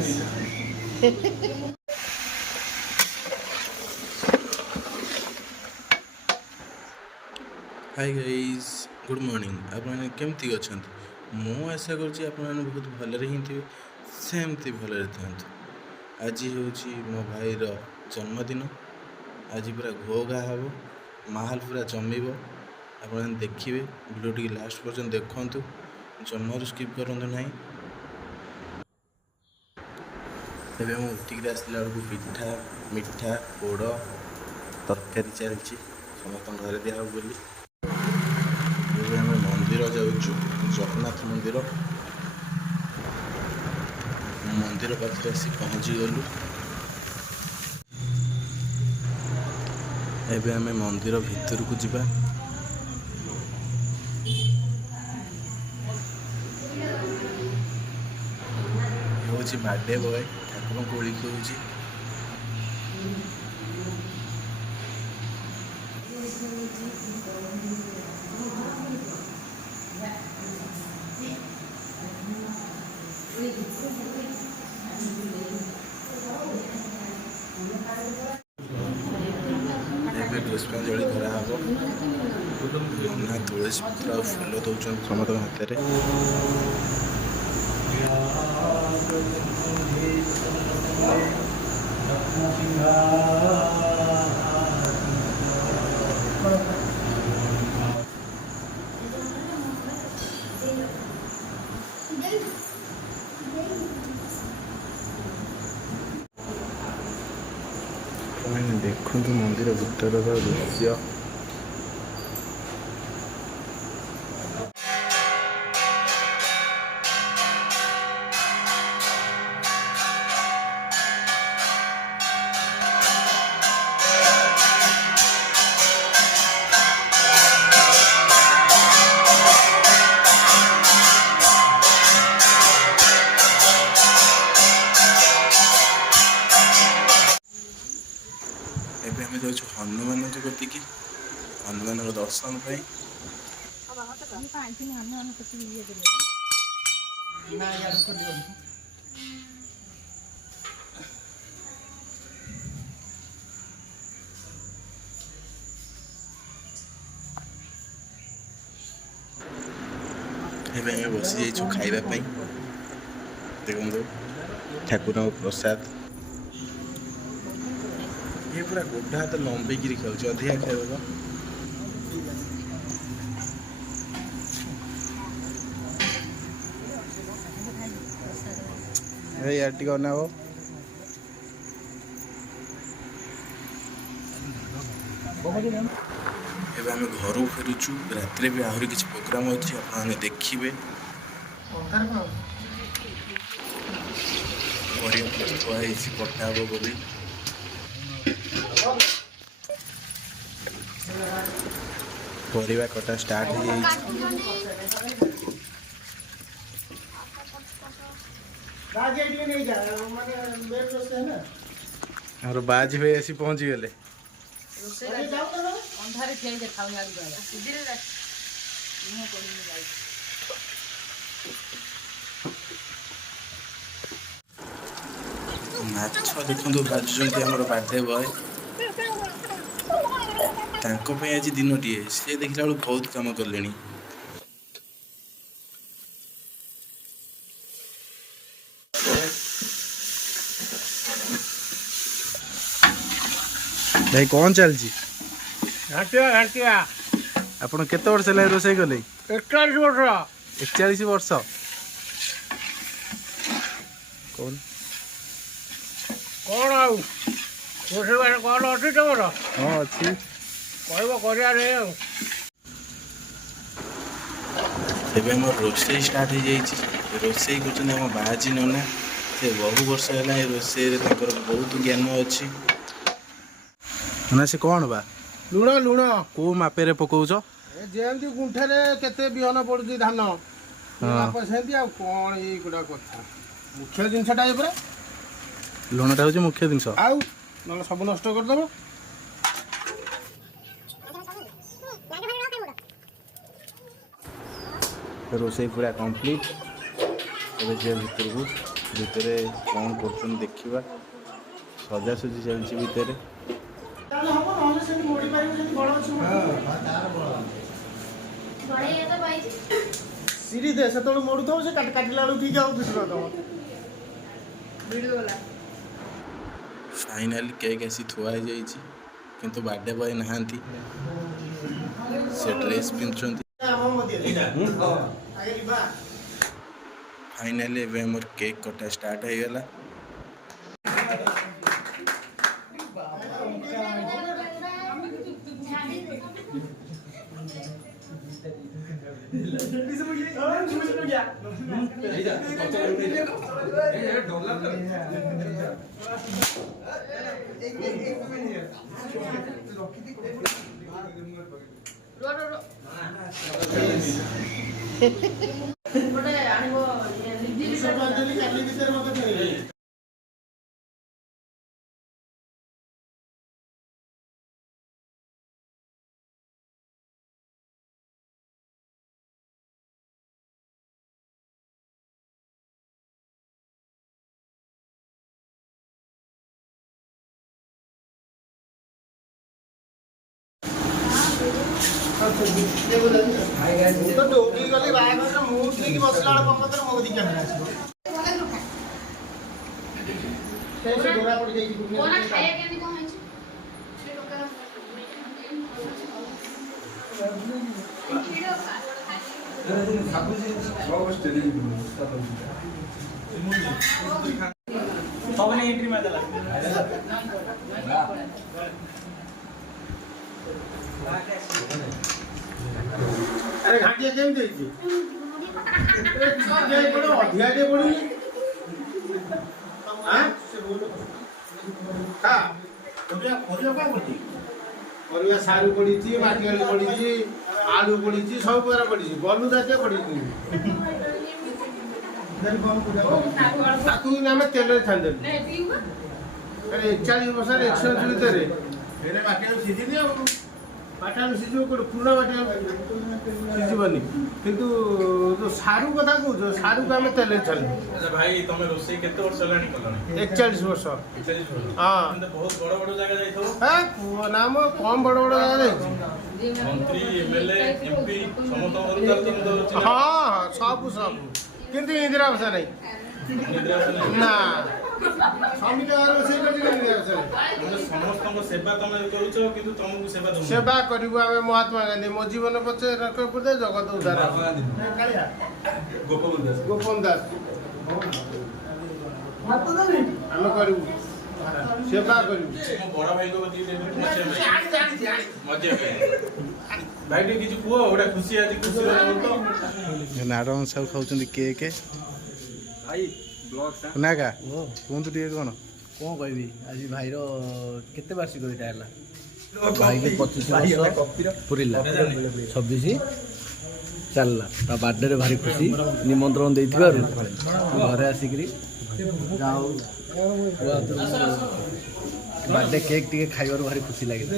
Hi guys, good morning. आपने केमती अच्छा? मु आशा करुँच आपने बहुत भलरे ही थे, सेमती भलरे था। आज हूँ मो भाईर जन्मदिन। आज पूरा घो घा हम, माहल पूरा जमीब। आप देखिए वीडियो टी लास्ट पर्यंत देखु, जमार स्किप करूँ ना। तेज मुझे उठिक आसला बेलू पिठा मिठा पोड़ तरकारी चलती समस्त घर दिहब बोली। आम मंदिर जाऊँ, जगन्नाथ मंदिर। मंदिर पाखे आसी पहुँची गलु। एबे आमे मंदिर भितर को जिबा। हूँ बर्थडे बॉय, ठाकुर को ओली कहूँ। पुष्पांजलि धरा हम ना तुलसी पत्र आ फूल दौरान समस्त हाथ में। देखु मंदिर भीतर दृश्य। एबे हमें जाऊँ हनुमान कतिक, हनुमान दर्शन पाई। बसी जाइए खावाई। देखो ठाकुर प्रसाद ये पूरा गोटा हाथ लंबेक खाऊँ, अधिका खाइब। यार टी अना हो। एबे आम घर फेरुचु। रात भी आहरी किसी प्रोग्राम अच्छी आपने देखिए। कटा हम बोली परिवा कटा स्टार्ट हो और बाज हुए ऐसी पहुंच गले। माछ देखो भाजुंट आम बर्थडे बॉय आज दिन टे सी देखला बेलू बहुत कम कले। भाई कौन चलची आपन केते वर्ष है रोसे कले? 41 वर्ष। 41 वर्ष कौन कौन आउ रोसे बारे कौन अच्छी तुम? हाँ अच्छी कहब कर रोसे स्टार्ट हो जाइए। रोसे कर बाजी नना से बहु वर्ष है रोसे बहुत ज्ञान अच्छी ना। से कौन बा लुण लुण को मापेरे पकाउछ? जेमती गुंठे केते बिहन पड़ुची धान सेमती आ कौन युवा कथा मुख्य जिनसटा ये पूरा लुणटा हूँ मुख्य जिनस आउ ना सब नष्ट करदेव। रोसे पूरा कंप्लीट। भीतर को ଭିତରେ କ'ଣ କରୁଛନ୍ତି ଦେଖିବା। ସଜାସଜି ଚାଲିଛି ଭିତରେ। ସିରି ଦେ ସେତେବେଳେ ମୋଡୁଥିବ ସେ କାଟିଲା ବେଳକୁ ଠିକ ଆଉ କିଛି ନଥିବ। ଫାଇନାଲି କେକ୍ ଆସି ଥୁଆ ହେଇଯାଇଛି କିନ୍ତୁ ବାର୍ଥଡେ ବୟ ନାହାନ୍ତି। ସେ ଡ୍ରେସ୍ ପିନ୍ଧୁଛନ୍ତି। ଫାଇନାଲି ଏବେ ଆମର କେକ୍ କଟା ଷ୍ଟାର୍ଟ ହେଇଗଲା। ତ ଦୌଡ଼ିକି ଗଲି ବାହାଘରରେ ମୁଁ ଉଠିକି ବସିଲା ବେଳେ ପକତରେ ମୋ ଦିକା ଆସିବ। ଡୋରା ପଡ଼ିଯାଇଛି। ଏଣ୍ଟ୍ରି ମାରିଦେଲା। अरे घाटिया केमती ହେଇଛି ଅଧିକା ଟିକେ ପଡୁନି। ପରିବା ସାରୁ ପଡିଛି, ମାଟିଆଳୁ ପଡିଛି, ଆଳୁ ପଡିଛି, ସବୁ ପ୍ରକାର ପଡିଛି। ବଲୁ ଜାତୀୟ ପଡିଛି। ତାକୁ ଆମେ ତେଲରେ ଛାଣିଦେଲୁ। 41 ବର୍ଷରେ 100 ଭିତରେ ମାଟିଆଳୁ ସିଝିନି ଆଉ। ମାଟିଆଳୁ ସିଝିବ କୋଉଠି? ପୁରୁଣା ମାଟିଆଳୁ ସିଝିବନି। କିନ୍ତୁ ଯୋଉ ସାରୁ କଥା କହୁଛ, ସାରୁକୁ ଆମେ ତେଲରେ ଛାଣିବୁ। ଭାଇ ତମେ ରୋଷେଇ କେତେ ବର୍ଷ ହେଲାଣି କଲଣି? 41 ବର୍ଷ। ହଁ ବହୁତ ବଡ ବଡ ଜାଗା ଯାଇଥିବ। ନା ମ କମ ବଡ ବଡ ଜାଗା ଯାଇଛି। ମନ୍ତ୍ରୀ, ଏମଏଲଏ, ଏମପି ସମସ୍ତଙ୍କର ହଁ ସବୁ କିନ୍ତୁ ଇନ୍ଦିରା ଆବାସ ନାହିଁ। ନା ସମସ୍ତଙ୍କ ସେବା ତମେ କରୁଛ କିନ୍ତୁ ତମକୁ ସେବା କରିବୁ ଆମେ। ମହାତ୍ମା ଗାନ୍ଧୀ ମୋ ଜୀବନ ପଛେ ରକ୍ତ ଜଗତ ଉଦ୍ଧାର। ଗୋପନ ଦାସ ଆମେ କରିବୁ ସେବା କରିବୁ। ବଡ ଭାଇଙ୍କ ଭାଇ ଟିକେ କିଛି କୁହ, ଗୋଟେ ଖୁସି ଆଜି ଖୁସି ନାରାୟଣ ସାହୁ ଖାଉଛନ୍ତି କେକ୍। ନା କା କୁହନ୍ତୁ ଟିକେ କ'ଣ କହିବି। ଆଜି ଭାଇର କେତେ ବାର୍ଷିକ ଏଇଟା ହେଲା? ଭାଇକି 25 ବର୍ଷ ପୁରିଲା, 26 ଚାଲିଲା। ତା ବାର୍ଥଡେରେ ଭାରି ଖୁସି, ନିମନ୍ତ୍ରଣ ଦେଇଥିବାରୁ ଘରେ ଆସିକିରି ଯାହା ହଉ ବାର୍ଥଡେ କେକ୍ ଟିକେ ଖାଇବାରୁ ଭାରି ଖୁସି ଲାଗିଲା।